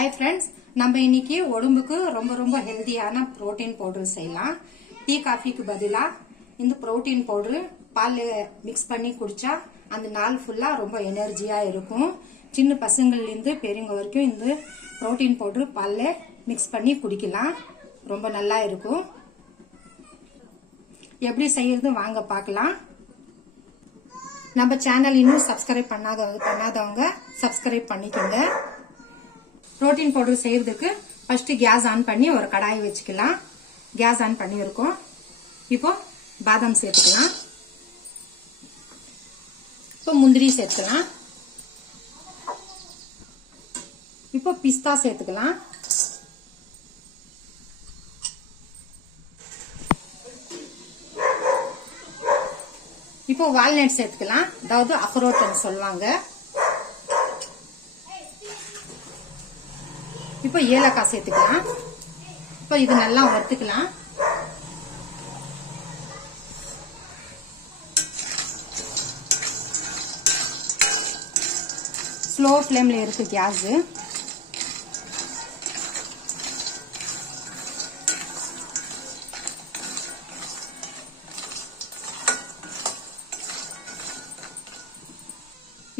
Hi friends, நம்ம இன்னைக்கு உடம்புக்கு ரொம்ப ரொம்ப ஹெல்தியான புரோட்டீன் பவுடர் செய்யலாம். டீ காஃபிக்கு பதிலா இந்த புரோட்டீன் பவுடர் பால் மிக்ஸ் பண்ணி குடிச்சா அந்த நாள் ஃபுல்லா ரொம்ப எனர்ஜியா இருக்கும். சின்ன பசங்கள்ல இருந்து பெரியவங்க வரைக்கும் இந்த புரோட்டீன் பவுடர் பால்ல மிக்ஸ் பண்ணி குடிக்கலாம். ரொம்ப நல்லா இருக்கும். எப்படி செய்யறது வாங்க பார்க்கலாம். நம்ம சேனல் இன்னும் சப்ஸ்கிரைப் பண்ணாதவங்க சப்ஸ்கிரைப் பண்ணிக்கோங்க. புரோட்டீன் பவுடர் செய்யறதுக்கு ஃபர்ஸ்ட் கேஸ் ஆன் பண்ணி ஒரு கடாய் வச்சுக்கலாம். கேஸ் ஆன் பண்ணி இருக்கோம். இப்போ பாதாம் சேர்த்துக்கலாம். இப்போ முந்திரி சேர்த்துக்கலாம். இப்போ பிஸ்தா சேர்த்துக்கலாம். இப்போ வால்நட் சேர்த்துக்கலாம். அதாவது அக்ரோட்னு சொல்லுவாங்க. இப்போ ஏலக்காய் சேர்த்துக்கலாம். இப்போ இது நல்லா வறுத்துக்கலாம். ஸ்லோ ஃப்ளேம்ல இருக்கு கேஸ்.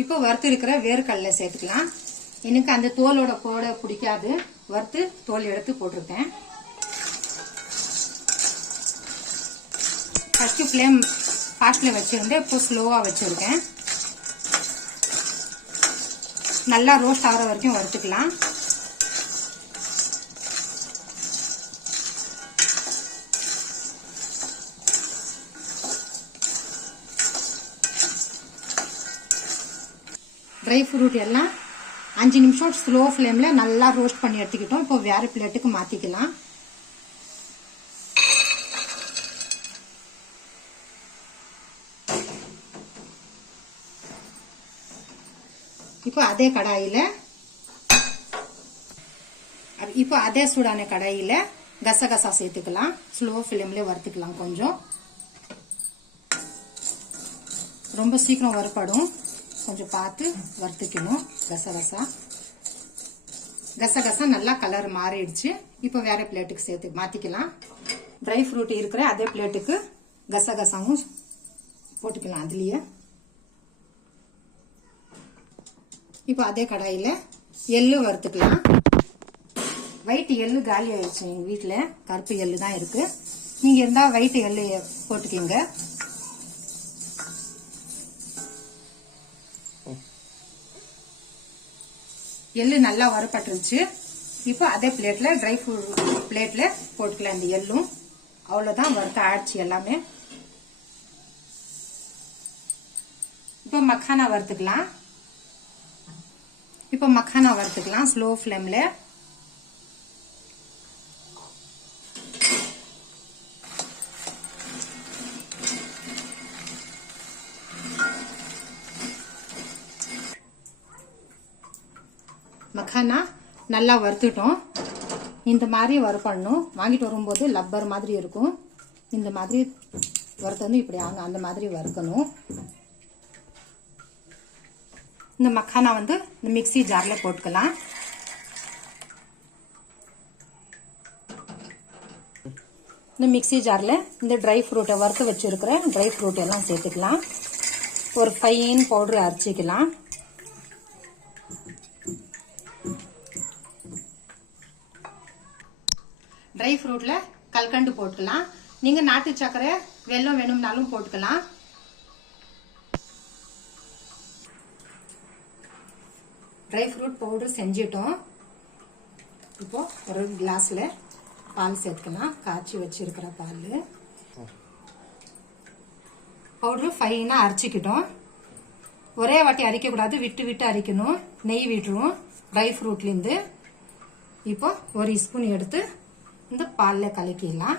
இப்போ வறுத்து இருக்கிற வேர்க்கடலை சேர்த்துக்கலாம். எனக்கு அந்த தோலோட போட பிடிக்காது. வறுத்து தோல் எடுத்து போட்டிருக்கேன். ஃபர்ஸ்ட் ஃப்ளேம் ஃபாஸ்ட்ல வச்சிருந்தேன். இப்போ ஸ்லோவா வச்சிருக்கேன். நல்லா ரோஸ்ட் ஆகிற வரைக்கும் வறுத்துக்கலாம். ட்ரை ஃப்ரூட் எல்லாம் 5 நிமிஷம் ஸ்லோ ஃப்ளேம்ல நல்லா ரோஸ்ட் பண்ணி எடுத்துக்கிட்டோம். இப்போ வேற பிளேட்டுக்கு மாத்திக்கலாம். இப்போ அதே சூடான கடாயில கசகசா சேர்த்துக்கலாம். ஸ்லோ ஃப்ளேம்ல வறுத்துக்கலாம். கொஞ்சம் ரொம்ப சீக்கிரம் வறுப்படும். கொஞ்சம் பார்த்து வறுத்துக்கணும். கசகசா நல்லா கலர் மாறிடுச்சு. இப்போ வேற பிளேட்டுக்கு சேர்த்து மாத்திக்கலாம். ட்ரை ஃப்ரூட் இருக்கிற அதே பிளேட்டுக்கு கசகசாவும் போட்டுக்கலாம். அதுலயே இப்போ அதே கடாயில எள்ளு வறுத்துக்கலாம். ஒயிட் எள்ளு காலி ஆயிடுச்சு. எங்க வீட்டுல கருப்பு எள்ளு தான் இருக்கு. நீங்க இருந்தா ஒயிட் எள்ளு போட்டுக்கீங்க. எள்ளு நல்லா வறுபட்டுருச்சு. இப்போ அதே பிளேட்ல ட்ரை ஃப்ரூட் பிளேட்ல போட்டுக்கலாம். இந்த எள்ளும் அவ்வளவுதான் வறுத்த ஆயிடுச்சு எல்லாமே. இப்போ மக்கானா வறுத்துக்கலாம். ஸ்லோ ஃப்ளேம்ல. மக்கானா நல்லா வறுத்துட்டோம். இந்த மாதிரி வறுப்படணும். வாங்கிட்டு வரும்போது லப்பர் மாதிரி இருக்கும். இந்த மாதிரி வறுத்து வந்து இப்படி அந்த மாதிரி வறுக்கணும். இந்த மக்கானா வந்து இந்த மிக்ஸி ஜார்ல போட்டுக்கலாம். இந்த மிக்ஸி ஜார்ல இந்த ட்ரை ஃப்ரூட்டை வறுத்து வச்சிருக்கிற ட்ரை ஃப்ரூட் எல்லாம் சேர்த்துக்கலாம். ஒரு ஃபைன் பவுடர் அரைச்சிக்கலாம். ட்ரை ஃப்ரூட்ல கல்கண்டு போட்டுக்கலாம். நீங்க நாட்டு சக்கரை வெல்லம் வேணும்னாலும் போட்டுக்கலாம். ட்ரை ஃப்ரூட் பவுடர் செஞ்சிட்டோம். இப்போ ஒரு கிளாஸ்ல பால் சேர்த்துக்கலாம். காய்ச்சி வச்சிருக்கிற பால் பவுடர் ஃபைனா அரைச்சிக்கிட்டோம். ஒரே வாட்டி அரைக்க கூடாது. விட்டு விட்டு அரைக்கணும். நெய் விட்டுரும் ட்ரை ஃப்ரூட்ல இருந்து. இப்போ ஒரு ஸ்பூன் எடுத்து இந்த பால்ல கலக்கிடலாம்.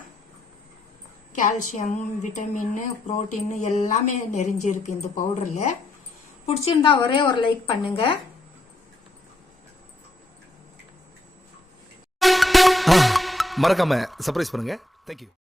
கால்சியம், விட்டமின், புரோட்டீன் எல்லாமே நிறைஞ்சிருக்கு இந்த பவுடர்ல. பிடிச்சிருந்தா ஒரே ஒரு லைக் பண்ணுங்க. மறக்காம சர்ப்ரைஸ் பண்ணுங்க. தேங்க்யூ.